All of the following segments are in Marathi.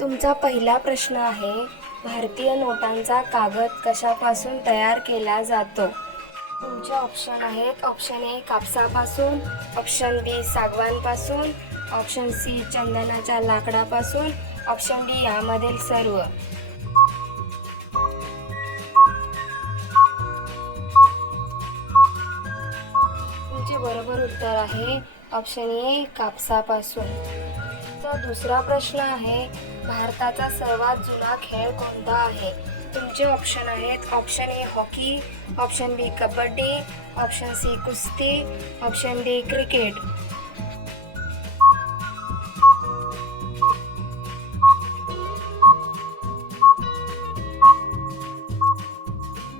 तुमचा पहिला प्रश्न आहे, भारतीय नोटांचा कागद कशापासून तयार केला जातो? तुमचे ऑप्शन आहेत, ऑप्शन ए कापसापासून, ऑप्शन बी सागवानपासून, ऑप्शन सी चंदनाच्या लाकडापासून, ऑप्शन डी यामधील सर्व. तुमचे बरोबर उत्तर आहे ऑप्शन ए कापसापासून. तर दुसरा प्रश्न आहे, भारताचा सर्वात जुना खेळ कोणता आहे? तुमचे ऑप्शन आहेत, option A hockey, option B kabaddi, option C कुस्ती, ऑप्शन डी क्रिकेट.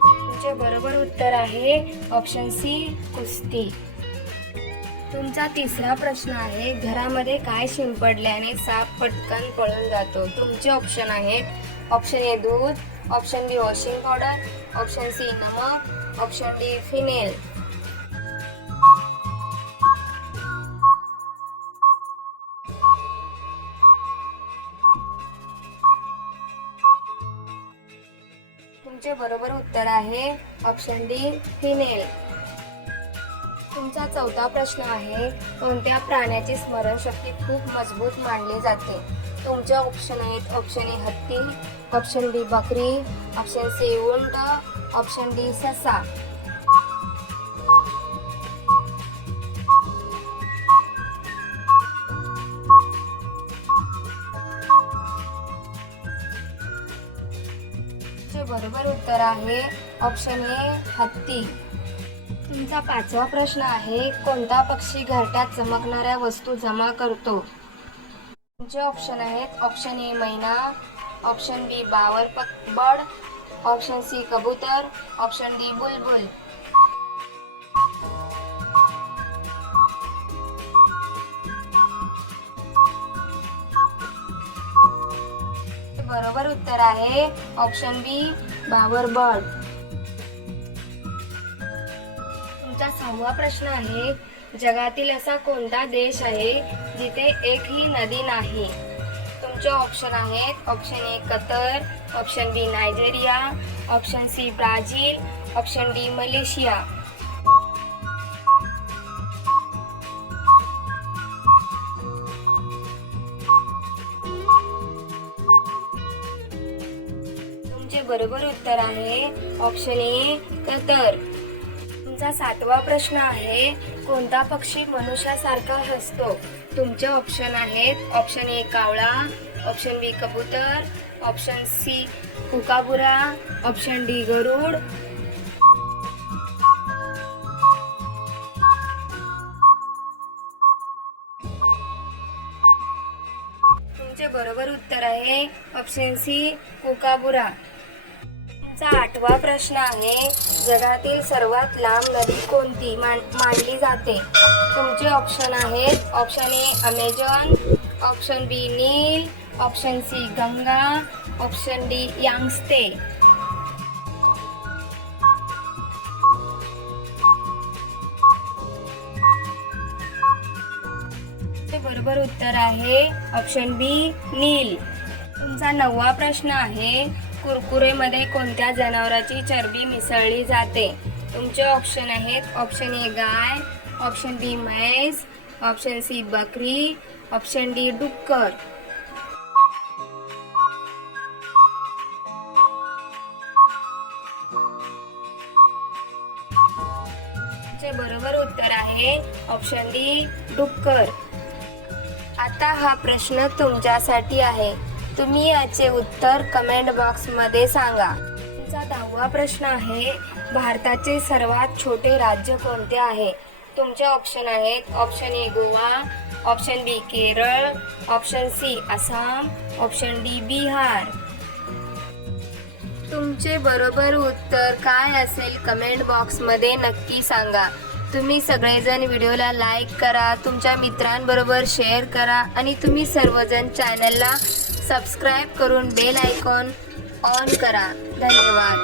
तुमचे बरोबर उत्तर आहे ऑप्शन सी कुस्ती. तुमचा तिसरा प्रश्न आहे, घरामध्ये काय शिंपडल्याने साप पटकन पळून जातो? तुमचे ऑप्शन आहेत, ऑप्शन ए दूध, ऑप्शन बी वॉशिंग पावडर, ऑप्शन सी नमक, ऑप्शन डी फिनेल. तुमचे बरोबर उत्तर आहे ऑप्शन डी फिनेल. तुमचा चौथा प्रश्न आहे, कोणत्या प्राण्याची स्मरणशक्ती खूप मजबूत मानली जाते? तुमचे ऑप्शन आहेत, ऑप्शन ए हत्ती, ऑप्शन बी बकरी, ऑप्शन सी उंट, ऑप्शन डी ससा. तुमचे बरोबर उत्तर आहे ऑप्शन ए हत्ती. तुमचा पाचवा प्रश्न आहे, कोणता पक्षी घरट्यात चमकणाऱ्या वस्तू जमा करतो? तुमचे ऑप्शन आहेत, ऑप्शन ए मैना, ऑप्शन बी बावर बर्ड, ऑप्शन सी कबूतर, ऑप्शन डी बुलबुल. बरोबर उत्तर आहे ऑप्शन बी बावर बर्ड. तुमचा सहावा प्रश्न आहे, जगातील असा कोणता देश आहे जिथे एकही नदी नाही? तुमचे ऑप्शन आहेत, option A Qatar, option B Nigeria, option C Brazil, option D Malaysia. तुमचे बरोबर उत्तर आहे ऑप्शन ए कतर. तुमचा सातवा प्रश्न आहे, कोणता पक्षी मनुष्यासारखा हसतो? तुमचे ऑप्शन आहेत, ऑप्शन ए कावळा, ऑप्शन बी कबूतर, option C kookaburra, option D गरुड. तुमचे बरोबर उत्तर आहे ऑप्शन सी कुकाबुरा. तुमचा आठवा प्रश्न आहे, जगातील सर्वात लांब नदी कोणती मानली जाते? तुमचे ऑप्शन आहेत, option A Amazon, option B Nile, option C Ganga, option D Yangtze. बरोबर उत्तर आहे ऑप्शन बी नील. तुमचा नववा प्रश्न आहे, कुरकुरेमध्ये कोणत्या जनावराची चरबी मिसळली जाते? तुमचे ऑप्शन आहेत, ऑप्शन ए गाय, ऑप्शन बी म्हैस, ऑप्शन सी बकरी, ऑप्शन डी डुक्कर. बरोबर उत्तर आहे ऑप्शन डी डुक्कर. आता हा प्रश्न तुमच्यासाठी आहे, तुम्ही याचे उत्तर कमेंट बॉक्समध्ये सांगा. तुमचा 10वा प्रश्न आहे, भारताचे सर्वात छोटे राज्य कोणते आहे? तुमचे ऑप्शन आहेत, option A Goa, option B Kerala, option C Assam, option D Bihar. तुमचे बरोबर उत्तर काय असेल कमेंट बॉक्समध्ये नक्की सांगा. तुम्ही सगळेजण व्हिडिओला लाईक करा, तुमच्या मित्रांबरोबर शेअर करा आणि तुम्ही सर्वजण चॅनलला सबस्क्राईब करून बेल आयकॉन ऑन करा. धन्यवाद.